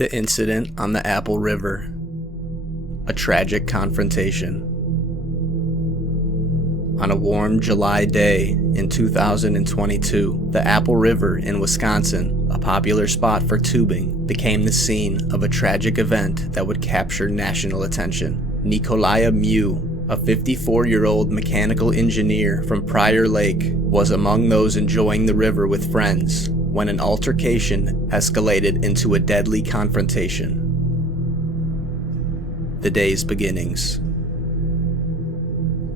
The incident on the Apple River. A tragic confrontation. On a warm July day in 2022, the Apple River in Wisconsin, a popular spot for tubing, became the scene of a tragic event that would capture national attention. Nicolae Miu, a 54-year-old mechanical engineer from Prior Lake, was among those enjoying the river with friends when an altercation escalated into a deadly confrontation. The day's beginnings.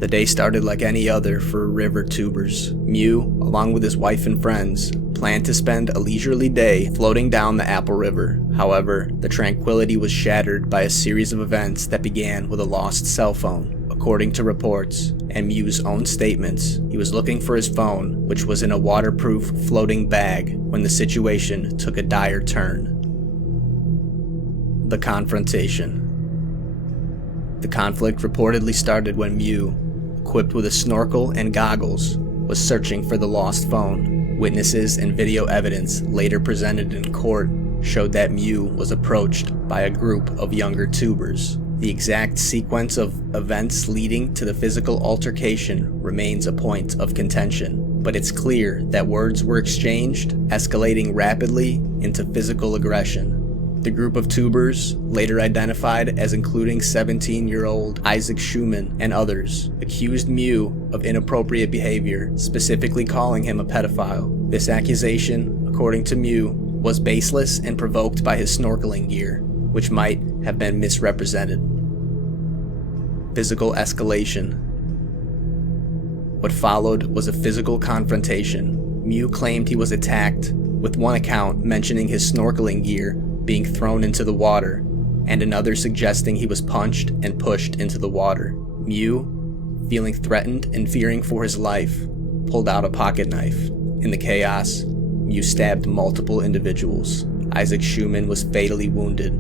The day started like any other for river tubers. Miu, along with his wife and friends, planned to spend a leisurely day floating down the Apple River. However, the tranquility was shattered by a series of events that began with a lost cell phone. According to reports and Miu's own statements, he was looking for his phone, which was in a waterproof floating bag, when the situation took a dire turn. The confrontation. The conflict reportedly started when Miu, equipped with a snorkel and goggles, was searching for the lost phone. Witnesses and video evidence later presented in court showed that Miu was approached by a group of younger tubers. The exact sequence of events leading to the physical altercation remains a point of contention, but it's clear that words were exchanged, escalating rapidly into physical aggression. The group of tubers, later identified as including 17-year-old Isaac Schuman and others, accused Miu of inappropriate behavior, specifically calling him a pedophile. This accusation, according to Miu, was baseless and provoked by his snorkeling gear, which might have been misrepresented. Physical escalation. What followed was a physical confrontation. Miu claimed he was attacked, with one account mentioning his snorkeling gear being thrown into the water, and another suggesting he was punched and pushed into the water. Miu, feeling threatened and fearing for his life, pulled out a pocket knife. In the chaos, Miu stabbed multiple individuals. Isaac Schuman was fatally wounded,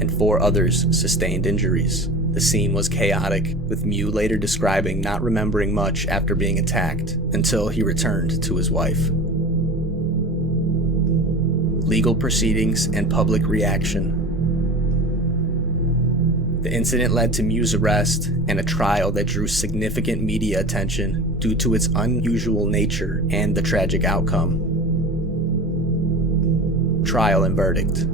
and 4 others sustained injuries. The scene was chaotic, with Miu later describing not remembering much after being attacked, until he returned to his wife. Legal proceedings and public reaction. The incident led to Miu's arrest and a trial that drew significant media attention due to its unusual nature and the tragic outcome. Trial and verdict.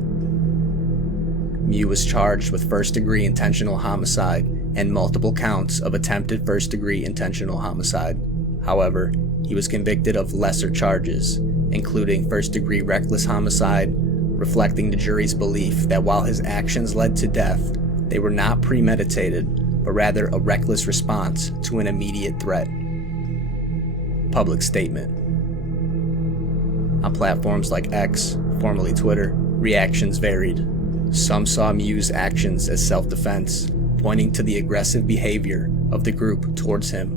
Miu was charged with first-degree intentional homicide and multiple counts of attempted first-degree intentional homicide. However, he was convicted of lesser charges, including first-degree reckless homicide, reflecting the jury's belief that while his actions led to death, they were not premeditated, but rather a reckless response to an immediate threat. Public statement. On platforms like X, formerly Twitter, reactions varied. Some saw Miu's actions as self-defense, pointing to the aggressive behavior of the group towards him.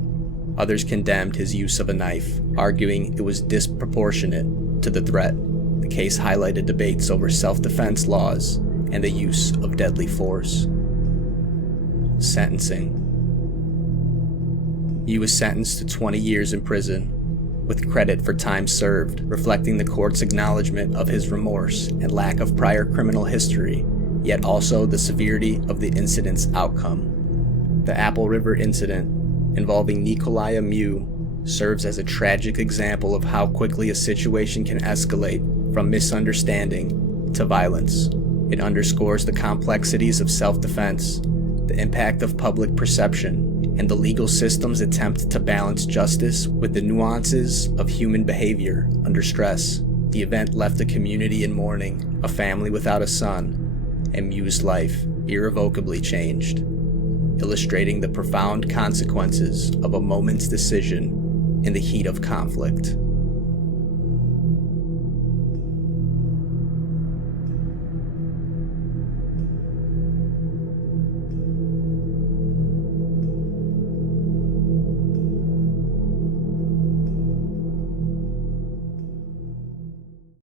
Others condemned his use of a knife, arguing it was disproportionate to the threat. The case highlighted debates over self-defense laws and the use of deadly force. Sentencing. Miu was sentenced to 20 years in prison, with credit for time served, reflecting the court's acknowledgement of his remorse and lack of prior criminal history, yet also the severity of the incident's outcome. The Apple River incident, involving Nicolae Miu, serves as a tragic example of how quickly a situation can escalate from misunderstanding to violence. It underscores the complexities of self-defense, the impact of public perception, and the legal system's attempt to balance justice with the nuances of human behavior under stress. The event left a community in mourning, a family without a son, and Miu's life irrevocably changed, illustrating the profound consequences of a moment's decision in the heat of conflict.